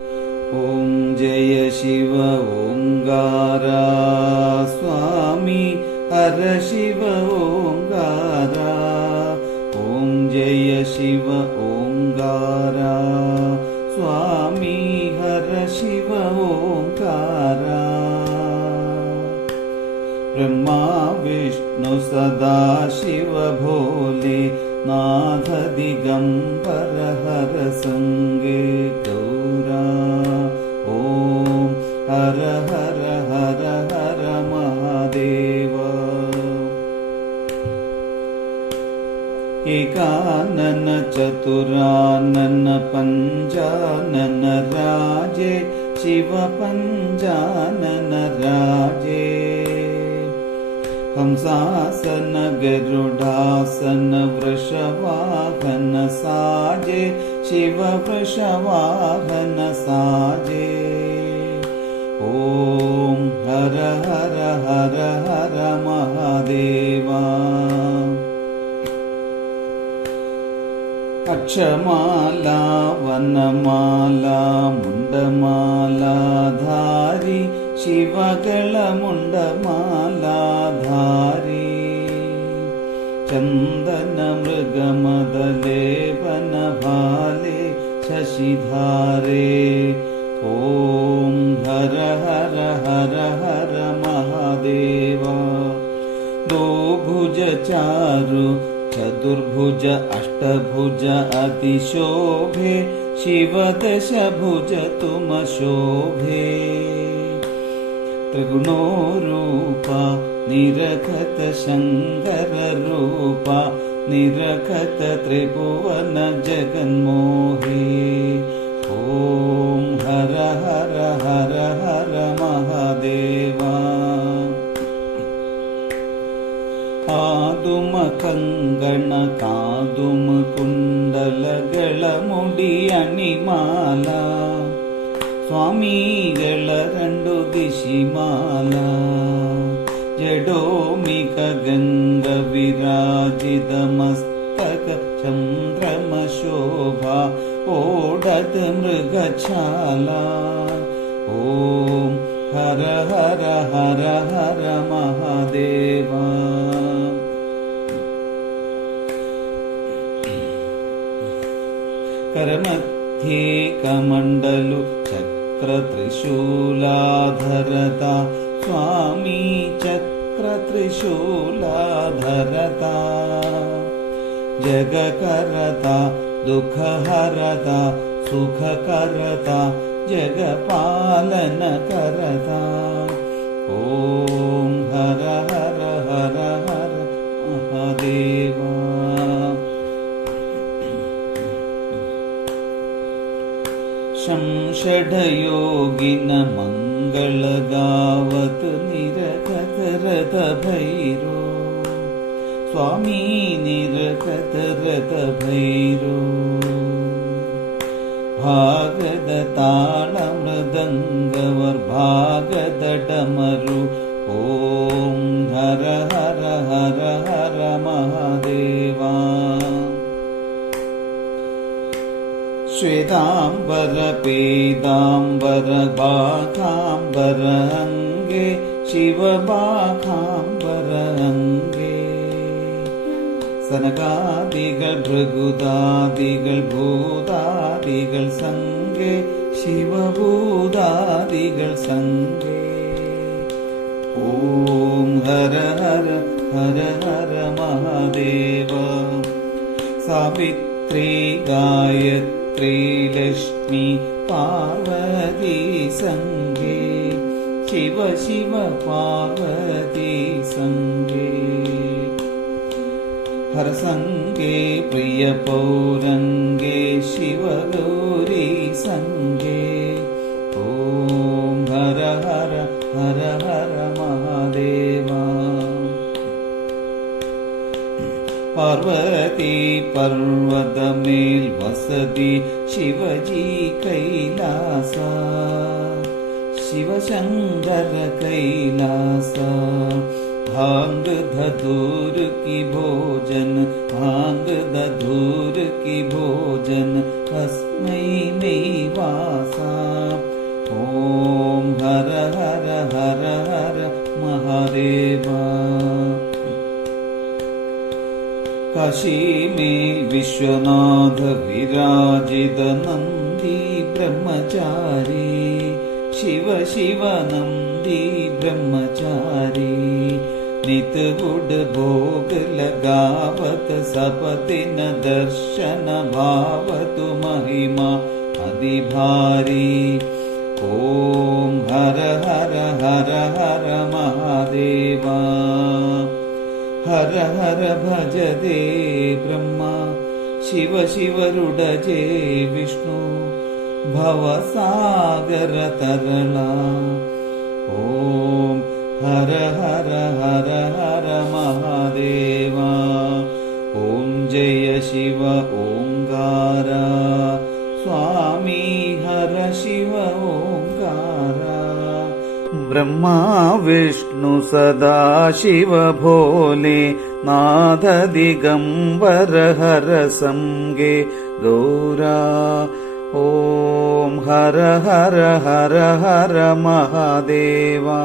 ॐ जय शिव ओंकारा स्वामी हर शिव ओंकारा। ॐ जय शिव ओंकारा स्वामी हर शिव ओंकारा। ब्रह्मा विष्णु सदा शिव भोले नाथ दिगंबर हर संगे गौरा। ओम हर हर हर हर महादेव। एकानन चतुरानन पंचानन राजे शिव पंचानन राजे। हंसासन गरुडासन वृषवाहन साजे शिव वृषवाहन साजे। ओम हर हर हर हर महादेवा। अक्षमाला वनमाला मुंडमाला धारी शिवगळ मुंडमाला धारी। चंदन मृगमदलेपन भाले शशिधारे। ओम हर हर हर हर महादेवा। दो भुज चारु चतुर्भुज अष्टभुज अतिशोभे शिव दश भुज तुम शोभे। त्रिगुणो रूपा निरखत शंकर रूपा निरखत त्रिभुवन जगन्मोहे। ओम हर हर हर हर महादेवा। आदुम कंगण कादुम कुंडलಗಳ मुडी अणिमाला। स्वामीಗಳ रंडु दिशिमाला। जडोमिक गंग विराजित मस्तक चंद्रम शोभा ओडत मृगछाला। ओम हर हर हर हर महादेवा। करमध्ये कमंडलु चक्र त्रिशूलाधरता स्वामी चक्र त्रिशूलाधरता। जग करता दुख हरता सुख करता जग पालन करता। ओम हर हर हर हर महादेवा। शंषडयोगिन मंगल गावत निरखत रथ भैरो। स्वामी निरखत रथ भैरो। भागद ताल मृदंगवर भागद डमरु। ओम हर हर हर हर महादेवा। श्वेतांबर पीतांबर बाखांबर अंगे शिव बाखांबर अंगे। सनकादिകൾ ഭൃഗുദാദികൾ ഭൂതാദികൾ സംഗേ ശിവഭൂതാദികൾ സംഗേ। ഓം ഹര ഹര ഹര ഹര മഹാദേവ। സാവിത്രി गायत्री लक्ष्मी पार्वती संगे शिव शिव पार्वती संगे। हर संगे प्रिय पौरंगे शिव गौरी संगे। ओम हर हर हर हर महादेवा। पार्वती पर्वत मेल वसती शिवजी कैलासा। शिव शंकर कैलासा। भांग धतूर की भोजन भांग धतूर की भोजन तस्मै नैवासा। काशीमेल विश्वनाथ विराजित नंदी ब्रह्मचारी शिव शिव नंदी ब्रह्मचारी नित गुड भोग लगावत सपतिन दर्शन भावतु महिमा अधिभारी ओम हर हर हर हर महादेवा हर हर भज दे ब्रह्मा शिव शिव रुडजे विष्णु भवसागर तरला ओम हर हर हर हर महादेवा ओम जय शिव ओंकारा स्वामी हर शिव ओंकारा ब्रह्मा विष्णु सदा शिव भोले नाथ दिगंबर हर संगे गौरा ओम हर हर हर हर महादेवा।